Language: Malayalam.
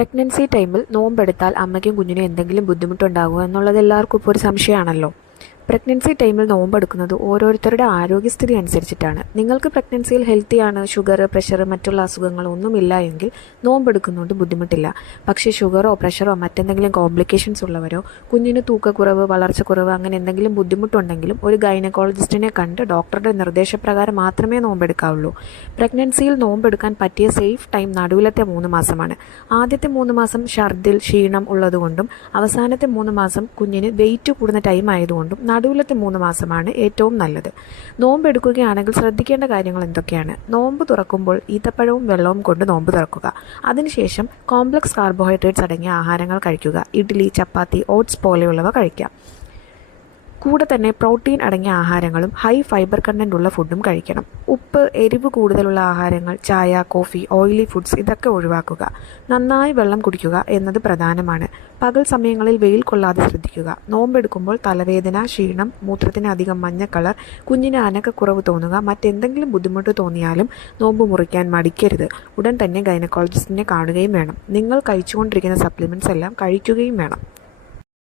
പ്രഗ്നൻസി ടൈമിൽ നോമ്പെടുത്താൽ അമ്മയ്ക്കും കുഞ്ഞിനും എന്തെങ്കിലും ബുദ്ധിമുട്ടുണ്ടാകുമോ എന്നുള്ളത് എല്ലാവർക്കും ഇപ്പോൾ ഒരു സംശയമാണല്ലോ. പ്രഗ്നൻസി ടൈമിൽ നോമ്പെടുക്കുന്നത് ഓരോരുത്തരുടെ ആരോഗ്യസ്ഥിതി അനുസരിച്ചിട്ടാണ്. നിങ്ങൾക്ക് പ്രഗ്നൻസിയിൽ ഹെൽത്തിയാണ്, ഷുഗർ, പ്രഷർ, മറ്റുള്ള അസുഖങ്ങളൊന്നുമില്ല എങ്കിൽ നോമ്പെടുക്കുന്നതുകൊണ്ട് ബുദ്ധിമുട്ടില്ല. പക്ഷേ ഷുഗറോ പ്രഷറോ മറ്റെന്തെങ്കിലും കോംപ്ലിക്കേഷൻസ് ഉള്ളവരോ കുഞ്ഞിന് തൂക്കക്കുറവ്, വളർച്ചക്കുറവ് അങ്ങനെ എന്തെങ്കിലും ബുദ്ധിമുട്ടുണ്ടെങ്കിലും ഒരു ഗൈനക്കോളജിസ്റ്റിനെ കണ്ട് ഡോക്ടറുടെ നിർദ്ദേശപ്രകാരം മാത്രമേ നോമ്പെടുക്കാവുള്ളൂ. പ്രഗ്നൻസിയിൽ നോമ്പെടുക്കാൻ പറ്റിയ സേഫ് ടൈം നടുവിലത്തെ 3 മാസമാണ്. ആദ്യത്തെ 3 മാസം ഛർദിൽ, ക്ഷീണം ഉള്ളതുകൊണ്ടും അവസാനത്തെ 3 മാസം കുഞ്ഞിന് വെയിറ്റ് കൂടുന്ന ടൈം ആയതുകൊണ്ടും നടുവിലത്തെ 3 മാസമാണ് ഏറ്റവും നല്ലത്. നോമ്പ് എടുക്കുകയാണെങ്കിൽ ശ്രദ്ധിക്കേണ്ട കാര്യങ്ങൾ എന്തൊക്കെയാണ്? നോമ്പ് തുറക്കുമ്പോൾ ഈത്തപ്പഴവും വെള്ളവും കൊണ്ട് നോമ്പ് തുറക്കുക. അതിനുശേഷം കോംപ്ലക്സ് കാർബോഹൈഡ്രേറ്റ്സ് അടങ്ങിയ ആഹാരങ്ങൾ കഴിക്കുക. ഇഡ്ഡലി, ചപ്പാത്തി, ഓട്സ് പോലെയുള്ളവ കഴിക്കാം. കൂടെ തന്നെ പ്രോട്ടീൻ അടങ്ങിയ ആഹാരങ്ങളും ഹൈ ഫൈബർ കണ്ടന്റ് ഉള്ള ഫുഡും കഴിക്കണം. ഉപ്പ്, എരിവ് കൂടുതലുള്ള ആഹാരങ്ങൾ, ചായ, കോഫി, ഓയിലി ഫുഡ്സ് ഇതൊക്കെ ഒഴിവാക്കുക. നന്നായി വെള്ളം കുടിക്കുക എന്നത് പ്രധാനമാണ്. പകൽ സമയങ്ങളിൽ വെയിൽ കൊള്ളാതെ ശ്രദ്ധിക്കുക. നോമ്പെടുക്കുമ്പോൾ തലവേദന, ക്ഷീണം, മൂത്രത്തിന് അധികം മഞ്ഞ കളർ, കുഞ്ഞിന് അനക്കക്കുറവ് തോന്നുക, മറ്റെന്തെങ്കിലും ബുദ്ധിമുട്ട് തോന്നിയാലും നോമ്പ് മുറിക്കാൻ മടിക്കരുത്. ഉടൻ തന്നെ ഗൈനക്കോളജിസ്റ്റിനെ കാണുകയും വേണം. നിങ്ങൾ കഴിച്ചുകൊണ്ടിരിക്കുന്ന സപ്ലിമെൻറ്റ്സ് എല്ലാം കഴിക്കുകയും വേണം.